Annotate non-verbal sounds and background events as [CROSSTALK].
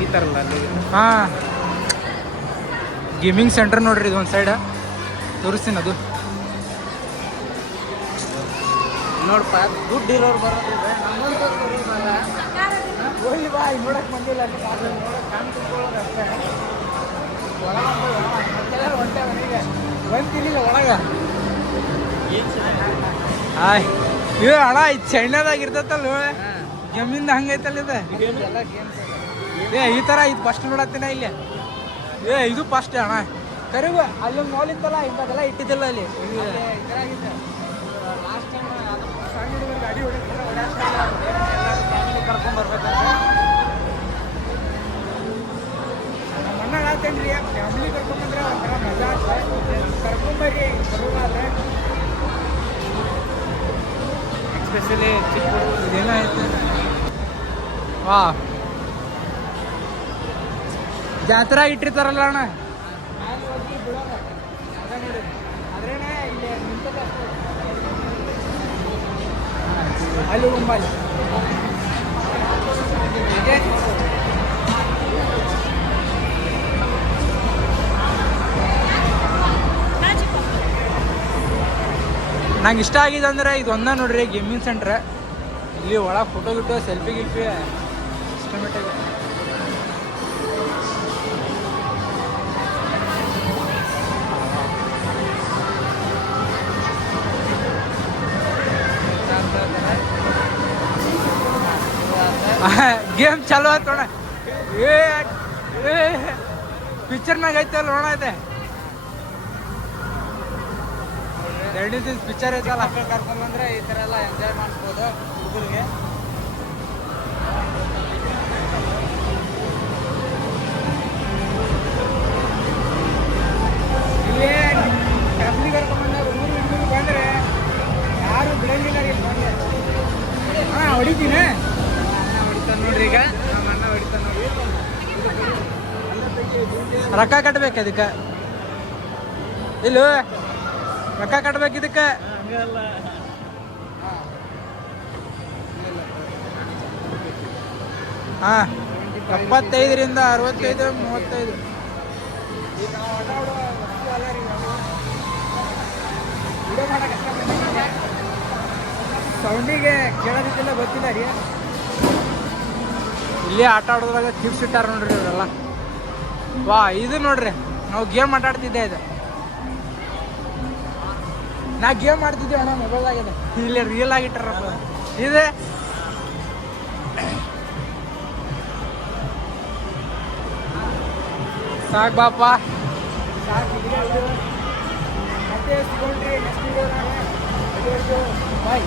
ಒಗಿತಾರಲ್ಲ ಅಲ್ಲಿ? ಹಾ. Gaming centre ನೋಡ್ರಿ ಇದು ಒಂದು ಸೈಡ ತೋರಿಸ್ತೀನಿ ಅದು. ನೋಡಪ್ಪ ದುಡ್ಡು ಇರೋರು ಬರೋದಿಲ್ಲ ನಮ್ಮಂತವ್ರು ಬರಲ್ಲ ಹೋಗಿ ಬಾ ಇಲ್ಲಿ ನೋಡಕ್ ಬಂದಿಲ್ಲ ಒಳಗ ಬಂತಿಲ್ಲ ಇವ ಅಣ್ಣ ಇದು ಚೈನಾದಾಗ ಇರ್ತೈತಲ್ಲ ಜಮೀನ್ ಹಂಗೈತಲ್ಲ ಇದು. ಏ ಈ ಥರ ಇದು ಫಸ್ಟ್ ನೋಡತ್ತೀನ ಇಲ್ಲಿ. ಏ ಇದು ಫಸ್ಟ್ ಅಣ್ಣ. ಕರಿಗು ಅಲ್ಲಿ ಮಾಲ್ ಇತ್ತಲ್ಲ ಇಂಥದ್ದೆಲ್ಲ ಇಟ್ಟಿದ್ದಿಲ್ಲ ಅಲ್ಲಿ. ಓಡಾಡ್ತಾರೆ ಫ್ಯಾಮಿಲಿ ಕರ್ಕೊಂಬಂದ್ರೆ ಒಂಥರ ಮಜಾ ಕರ್ಕೊಂಬರ್ರಿ ಬರೋದಾದ್ರೆ ಚಿಕ್ಕ ಇದೇನಾಯ್ತು ವಾ ಜಾತ್ರಾ ಇಟ್ಟಿರ್ತಾರಲ್ಲ ಅಣ್ಣ. ಅಲ್ಲಿ ನಂಗೆ ಇಷ್ಟ ಆಗಿದೆ ಅಂದ್ರೆ ಇದು ಒಂದ ನೋಡ್ರಿ ಗೇಮಿಂಗ್ ಸೆಂಟ್ರ್ ಇಲ್ಲಿ ಒಳಗೆ ಫೋಟೋ ಗಿಟ್ಟು ಸೆಲ್ಫಿ ಗಿಲ್ಫಿ ಸಿಸ್ಟಮೆಟಿಕ್ [LAUGHS] ಗೇಮ್ ಚಾಲು ಆಯ್ತು ನೋಡ ಏ ಪಿಕ್ಚರ್ನಾಗ ಐತಲ್ಲ ನೋಡ ಐತೆ ಎರಡು ದಿವ್ಸ ಪಿಕ್ಚರ್ ಐತಲ್ಲ ಮಕ್ಕಳು ಕರ್ಕೊಂಬಂದ್ರೆ ಈ ಥರ ಎಲ್ಲ ಎಂಜಾಯ್ ಮಾಡಿಸ್ಬೋದು ಹುಡುಗರಿಗೆ. ಬಿಡಂಗಿಲ್ಲ ಹಾಂ ಹೊಡಿತೀನಿ ಅಣ್ಣ ಈಗ ರೊಕ್ಕ ಕಟ್ಬೇಕು ಅದಕ್ಕೆ ಇಲ್ಲ? ರೊಕ್ಕ ಕಟ್ಬೇಕು ಇದಕ್ಕೆ? ಹಾ, ಎಪ್ಪತ್ತೈದರಿಂದ ಅರವತ್ತೈದು, ಮೂವತ್ತೈದು. ಸೌಂಡಿಗೆ ಕೇಳೋದಿಕ್ಕೆಲ್ಲ ಗೊತ್ತಿಲ್ಲ ರೀ. ಇಲ್ಲಿ ಆಟ ಆಡೋದ್ರಾಗ ಚಿಪ್ಸ್ ಇಟ್ಟಾರ ನೋಡ್ರಿ ಇವರೆಲ್ಲ. ವಾ, ಇದು ನೋಡ್ರಿ, ನಾವು ಗೇಮ್ ಆಟ ಆಡ್ತಿದ್ದೆ ಇದು. ನಾ ಗೇಮ್ ಆಡ್ತಿದ್ದೆ ಅಣ್ಣ ಮೊಬೈಲ್ದಾಗಿದೆ ಇಲ್ಲಿ ರಿಯಲ್ ಆಗಿ ಇಟ್ಟಾರಪ್ಪ ಇದೆ. ಸಾಕ್ ಬಾಪ. ಸಾಕು ಬಾಯ್